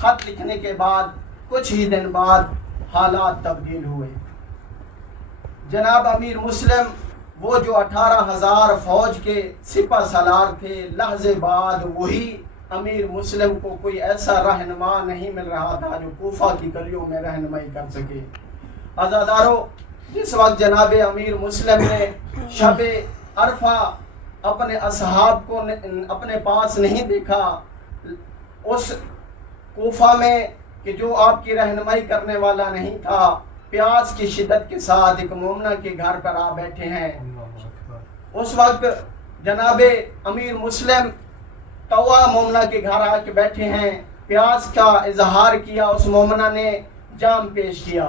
خط لکھنے کے بعد کچھ ہی دن بعد حالات تبدیل ہوئے۔ جناب امیر مسلم وہ جو 18,000 فوج کے سپہ سالار تھے، لحظے بعد وہی امیر مسلم کو کوئی ایسا رہنما نہیں مل رہا تھا جو کوفہ کی گلیوں میں رہنمائی کر سکے۔ عزادارو، جس وقت جناب امیر مسلم نے شب عرفہ اپنے اصحاب کو اپنے پاس نہیں دیکھا، اس کوفہ میں کہ جو آپ کی رہنمائی کرنے والا نہیں تھا، پیاس کی شدت کے ساتھ ایک مومنہ کے گھر پر آ بیٹھے ہیں۔ اس وقت جناب امیر مسلم توا مومنہ کے گھر آ کے بیٹھے ہیں، پیاس کا اظہار کیا، اس مومنہ نے جام پیش کیا۔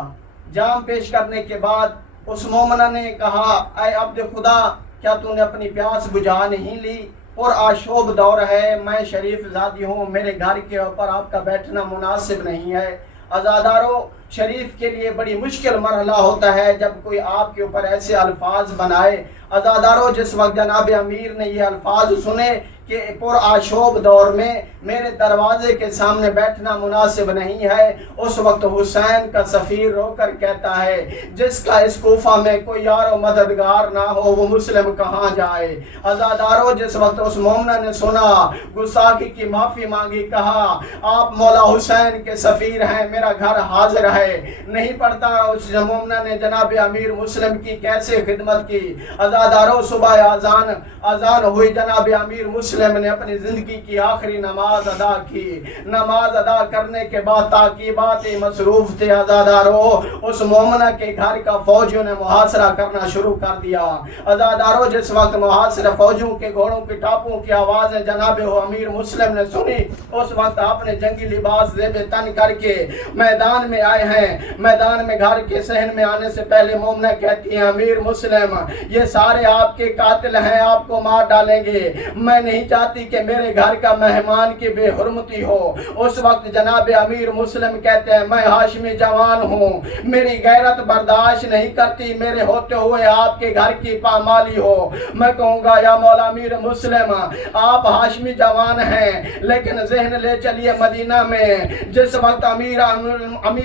جام پیش کرنے کے بعد اس مومنہ نے کہا، اے عبد خدا، کیا تو نے اپنی پیاس بجھا نہیں لی؟ اور آشوب دور ہے، میں شریف زادی ہوں، میرے گھر کے اوپر آپ کا بیٹھنا مناسب نہیں ہے۔ عزادارو، شریف کے لیے بڑی مشکل مرحلہ ہوتا ہے جب کوئی آپ کے اوپر ایسے الفاظ بنائے۔ عزادارو، جس وقت جناب امیر نے یہ الفاظ سنے کہ پر آشوب دور میں میرے دروازے کے سامنے بیٹھنا مناسب نہیں ہے، اس وقت حسین کا سفیر رو کر کہتا ہے، جس کا اس کوفہ میں کوئی یار و مددگار نہ ہو وہ مسلم کہاں جائے۔ عزادارو، جس وقت اس مومنہ نے سنا، گستاخی کی معافی مانگی، کہا آپ مولا حسین کے سفیر ہیں، میرا گھر حاضر ہے، نہیں پڑتا اس مومنہ نے جناب امیر مسلم کی کیسے خدمت کی۔ عزادارو، صبح اذان ہوئی، جناب امیر مسلم نے اپنی زندگی کی آخری نماز ادا کی۔ نماز ادا کرنے کے بعد تعقیبات مصروف تھے۔ عزادارو، اس مومنہ کے گھر کا فوجیوں نے محاصرہ کرنا شروع کر دیا۔ عزادارو، جس وقت محاصرہ فوجیوں کے گھوڑوں کی ٹاپوں کی آوازیں جناب امیر مسلم نے سنی، اس وقت آپ نے جنگی لباس زیب تن کر کے میدان میں آئے ہیں۔ میدان میں گھر کے صحن میں آنے سے پہلے مومنہ کہتی ہیں، امیر مسلم، یہ سارے آپ کے قاتل ہیں، آپ کو مار ڈالیں گے، میں نہیں چاہتی کہ میرے گھر کا مہمان کی بے حرمتی ہو۔ اس وقت جناب امیر مسلم کہتے ہیں، میں ہاشمی جوان ہوں، میری غیرت برداشت نہیں کرتی میرے ہوتے ہوئے آپ کے گھر کی پامالی ہو۔ میں کہوں گا، یا مولا امیر مسلم، آپ ہاشمی جوان ہیں، لیکن ذہن لے چلیے مدینہ میں جس وقت امیر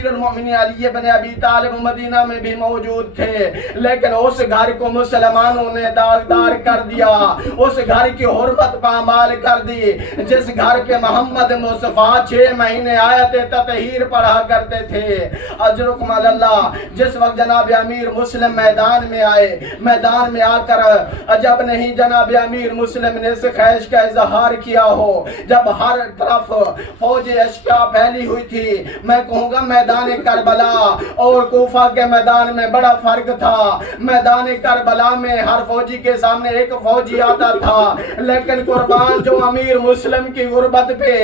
المؤمنین علی بن ابی طالب مدینہ میں بھی موجود تھے، لیکن اس گھر کو مسلمانوں نے داغدار کر دیا، اس گھر کی حرمت پامال کر دی، جس گھر پہ محمد مصطفیٰ 6 مہینے آیت تطہیر پڑھا کرتے تھے۔ اجرکم اللہ، جس وقت جناب امیر مسلم میدان میں آئے، میدان میں آ کر عجب نہیں جناب امیر مسلم نے اس خیش کا اظہار کیا ہو، جب ہر طرف فوج اشکا پھیلی ہوئی تھی۔ میں کہوں گا، میدان کربلا اور کوفہ کے میدان میں بڑا فرق تھا۔ میدان کربلا میں ہر فوجی کے سامنے ایک فوجی آتا تھا، لیکن قربان جو امیر مسلم کی غربت پہ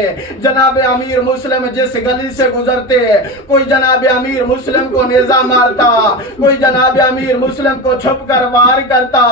جناب امیر مسلم جس گلی سے گزرتے، کوئی جناب امیر مسلم کو نیزہ مارتا، کوئی جناب امیر مسلم کو چھپ کر وار کرتا۔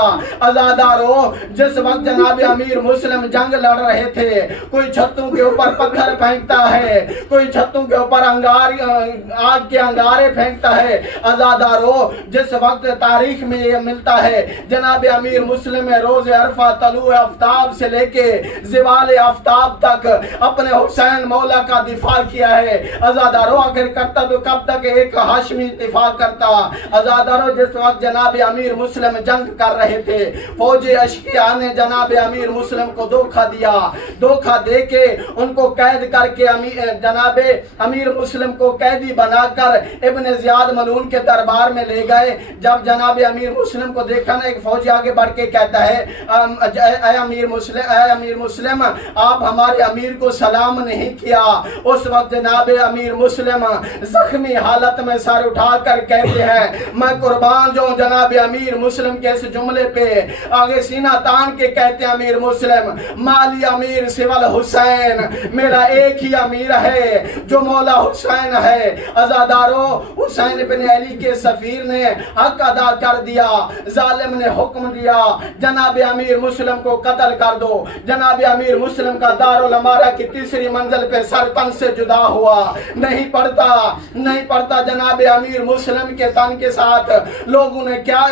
عزادارو، جس وقت جناب امیر مسلم جنگ لڑ رہے تھے، کوئی چھتوں کے اوپر پتھر پھینکتا ہے، کوئی چھتوں کے اوپر آگ کے انگارے پھینکتا ہے۔ عزادارو، جس وقت تاریخ میں یہ ملتا ہے، جناب امیر مسلم روز عرفہ طلوع آفتاب سے لے کے زوال آفتاب تک اپنے حسین مولا کا دفاع کیا ہے۔ عزادارو، اگر کرتا تو کب تک ایک ہاشمی دفاع کرتا؟ عزادارو، جس وقت جناب امیر مسلم جنگ کر رہے تھے، فوج اشکیا نے جناب امیر مسلم کو دھوکہ دیا، دھوکہ دے کے ان کو قید کر کے جناب امیر مسلم کو قیدی بنا کر ابن زیاد ملعون کے دربار میں لے گئے۔ جب جناب امیر مسلم کو دیکھا نا، ایک فوجی آگے بڑھ کے کہتا ہے، اے امیر مسلم، آپ ہمارے امیر کو سلام نہیں کیا۔ اس وقت جناب امیر مسلم زخمی حالت میں سر اٹھا کر کہتے ہیں، میں قربان جو جناب امیر مسلم کے اس جملے پہ آگے سینہ تان کے کہتے ہیں، امیر مسلم، مالی امیر سوال حسین، میرا ایک ہی امیر ہے جو مولا حسین ہے۔ عزادارو، حسین بن علی کے سفیر نے حق ادا کر دیا، ظالم نے حکم دیا، جناب امیر مسلم کو قتل کر دو۔ جناب امیر مسلم کا دارالامارہ کی تیسری منزل پہ سرپنچ سے جدا ہوا، نہیں پڑتا جناب امیر مسلم کے تن کے ساتھ لوگوں نے کیا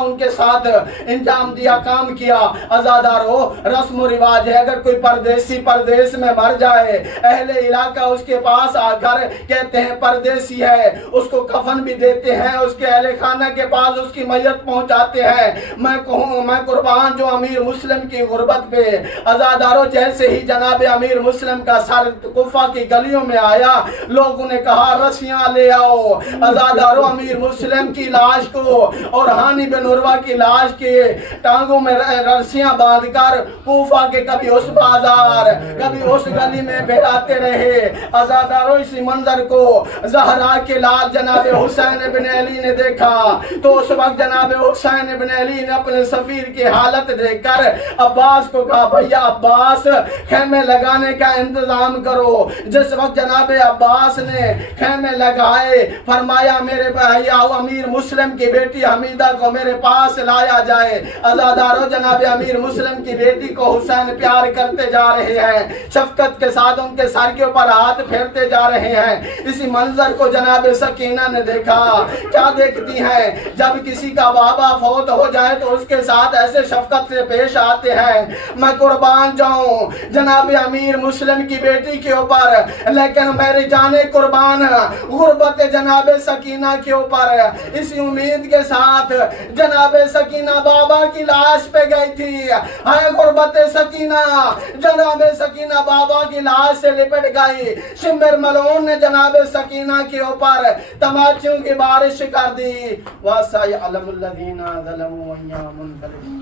ان کے ساتھ انجام دیا، کام کیا۔ عزادارو، رسم و رواج ہے، اگر کوئی پردیسی پردیس میں مر جائے، اہل علاقہ اس کے پاس آ کر کہتے ہیں پردیسی ہے، اس کو کفن بھی دیتے ہیں، اس کے اہل خانہ کے پاس اس کی میت پہنچاتے ہیں۔ میں قربان جو امیر مسلم کی غربت پہ۔ عزادارو، جیسے ہی جناب امیر مسلم کا سر کوفہ کی گلیوں میں آیا، لوگوں نے کہا رسیاں لے آؤ۔ عزادارو، امیر مسلم کی لاش کو اور ہانی بن عروہ کی لاش کے ٹانگوں میں رسیاں باندھ کر کوفہ کے کبھی اس بازار کبھی اس گلی میں بہلاتے رہے۔ عزادارو، اسی منظر کو زہرا کے لال جناب حسین بن علی نے دیکھا تو اس وقت جناب حسین بن علی نے اپنے سفیر کی حالت دیکھ کر عباس کو کہا، بھیا عباس، خیمے لگانے کا انتظام کرو۔ جس وقت جناب عباس نے خیمے لگائے، فرمایا میرے بھائی امیر مسلم کی بیٹی حمیدہ کو میرے پاس لایا جائے۔ عزادارو، جناب امیر مسلم کی بیٹی کو حسین پیار کرتے جا رہے ہیں، شفقت کے ساتھ ان کے سر کے اوپر ہاتھ پھیرتے جا رہے ہیں۔ اسی منظر کو جناب سکینہ نے دیکھا۔ کیا دیکھتی ہیں؟ جب کسی کا بابا فوت ہو جائے تو اس کے ساتھ ایسے شفقت سے پیش آتے ہیں۔ میں قربان جاؤں جناب امیر مسلم کی بیٹی کے اوپر، لیکن میری جانیں قربان غربت جناب سکینہ کے اوپر۔ اسی امید کے ساتھ جناب سکینہ بابا کی لاش پہ گئی تھی۔ ہائے غربت سکینہ، جناب سکینہ بابا کی لاش سے لپٹ گئی۔ شمر ملعون نے جناب سکینہ کے اوپر تماچیوں کی بارش کر دی۔ وَسَيَعْلَمُ الَّذِينَ ظَلَمُوا أَيَّ مُنقلب۔